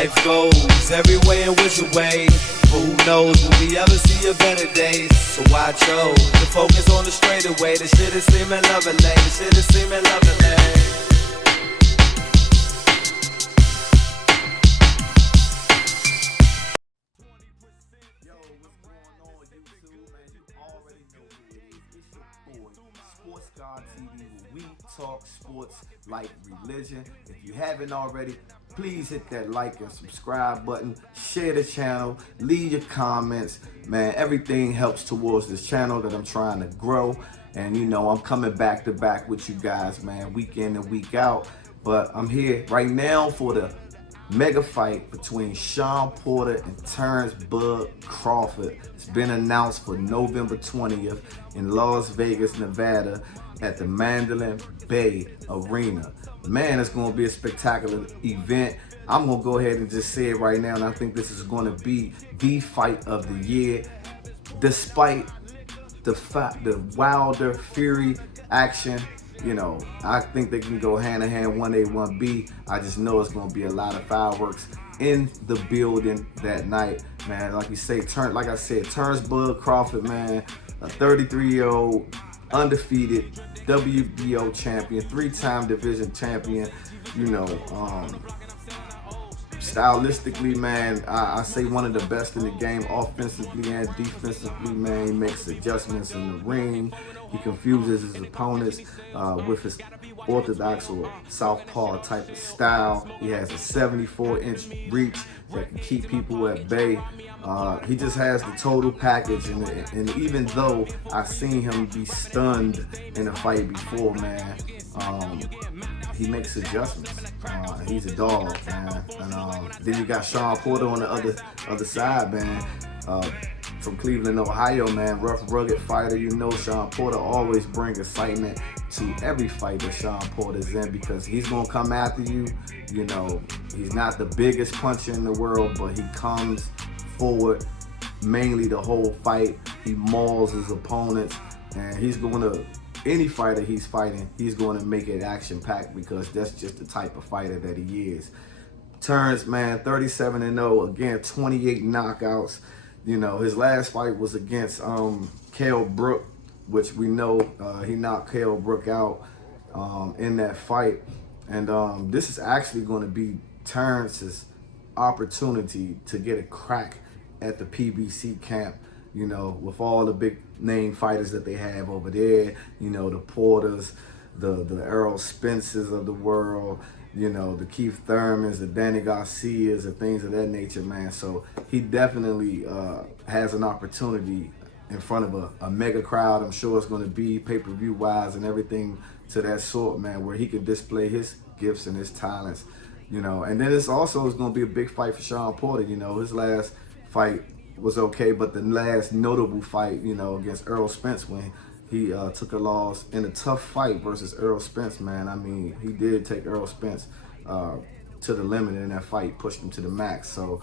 life goes, every way in which way. But who knows, will we ever see a better day? So I chose to focus on the straightaway. The shit is seeming lovely, the shit is seeming lovely. TV, where we talk sports like religion. If you haven't already, please hit that like and subscribe button, share the channel, leave your comments. Man, everything helps towards this channel that I'm trying to grow. And you know, I'm coming back to back with you guys, man, week in and week out. But I'm here right now for the mega fight between Shawn Porter and Terrance Crawford. It's been announced for November 20th in Las Vegas, Nevada at the Mandalay Bay Arena. Man, it's going to be a spectacular event. I'm going to go ahead and just say it right now, and I think this is going to be the fight of the year. Despite the Wilder Fury action, you know, I think they can go hand in hand, 1A, 1B. I just know it's going to be a lot of fireworks in the building that night, man. Like I said, Terrance Crawford, man, a 33-year-old, undefeated WBO champion, 3-time division champion. You know, stylistically, man, I say one of the best in the game, offensively and defensively, man. He makes adjustments in the ring. He confuses his opponents with his orthodox or southpaw type of style. He has a 74-inch reach that can keep people at bay. He just has the total package, and even though I've seen him be stunned in a fight before, man, he makes adjustments. He's a dog, man. And then you got Shawn Porter on the other side, man. From Cleveland, Ohio, man, rough, rugged fighter. You know, Shawn Porter always brings excitement to every fight that Shawn Porter's in because he's gonna come after you. You know, he's not the biggest puncher in the world, but he comes forward mainly the whole fight. He mauls his opponents, and he's going to, any fighter he's fighting, he's going to make it action-packed because that's just the type of fighter that he is. Terrance, man, 37-0, again, 28 knockouts. You know, his last fight was against Kell Brook, which we know he knocked Kell Brook out in that fight. And this is actually going to be Terrance's opportunity to get a crack at the PBC camp, you know, with all the big name fighters that they have over there, you know, the Porters, the Errol Spencers of the world, you know, the Keith Thurmans, the Danny Garcias, and things of that nature, man. So he definitely has an opportunity in front of a mega crowd. I'm sure it's going to be pay-per-view wise and everything to that sort, man, where he can display his gifts and his talents, you know. And then it's going to be a big fight for Shawn Porter. You know, his last fight was okay, but the last notable fight, you know, against Errol Spence, when he took a loss in a tough fight versus Errol Spence, man. I mean, he did take Errol Spence to the limit in that fight, pushed him to the max. So,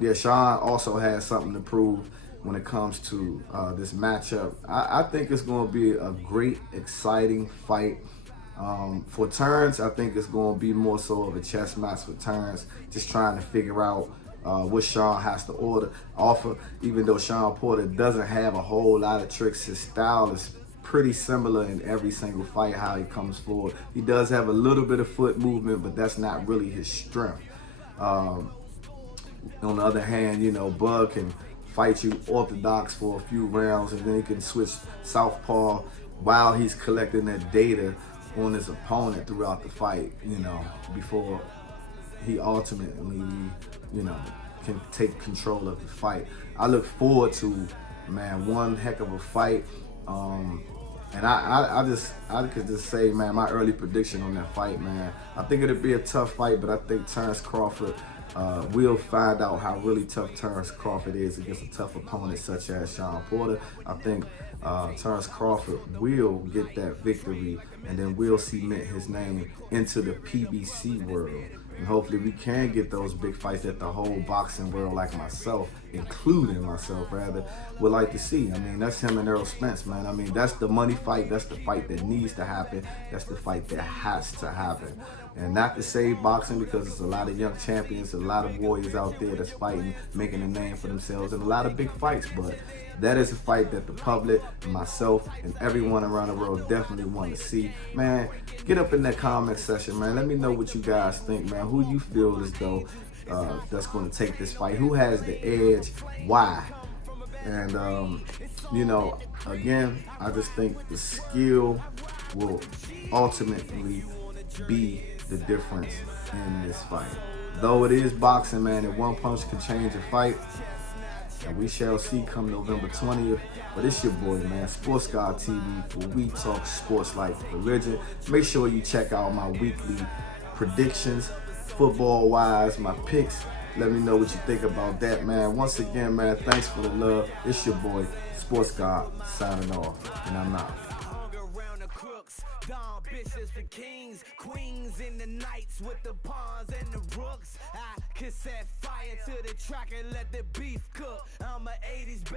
yeah, Shawn also has something to prove when it comes to this matchup. I think it's going to be a great, exciting fight. For Terrance, I think it's going to be more so of a chess match for Terrance, just trying to figure out what Shawn has to offer. Even though Shawn Porter doesn't have a whole lot of tricks, his style is pretty similar in every single fight, how he comes forward. He does have a little bit of foot movement, but that's not really his strength. On the other hand, you know, Bud can fight you orthodox for a few rounds, and then he can switch southpaw while he's collecting that data on his opponent throughout the fight, you know, before he ultimately, you know, can take control of the fight. I look forward to, man, one heck of a fight. And I could just say, man, my early prediction on that fight, man, I think it'll be a tough fight, but I think Terrance Crawford, we'll find out how really tough Terrance Crawford is against a tough opponent such as Shawn Porter. I think Terrance Crawford will get that victory, and then we'll cement his name into the PBC world. And hopefully we can get those big fights that the whole boxing world, like myself, including myself rather, would like to see. I mean, that's him and Errol Spence, man. I mean, that's the money fight. That's the fight that needs to happen. That's the fight that has to happen. And not to save boxing, because there's a lot of young champions, a lot of warriors out there that's fighting, making a name for themselves, and a lot of big fights. But that is a fight that the public, myself, and everyone around the world definitely want to see. Man, get up in that comment section, man. Let me know what you guys think, man. Who you feel as though that's going to take this fight? Who has the edge? Why? And, you know, again, I just think the skill will ultimately be the difference in this fight. Though it is boxing, man, and one punch can change a fight, and we shall see come November 20th. But it's your boy, man, Sports God TV, where we talk sports like religion. Make sure you check out my weekly predictions, football-wise, my picks. Let me know what you think about that, man. Once again, man, thanks for the love. It's your boy, Sports God, signing off, and I'm out. Dawn bishops for kings, queens in the nights with the pawns and the rooks. I could set fire to the track and let the beef cook. I'm a 80s baby.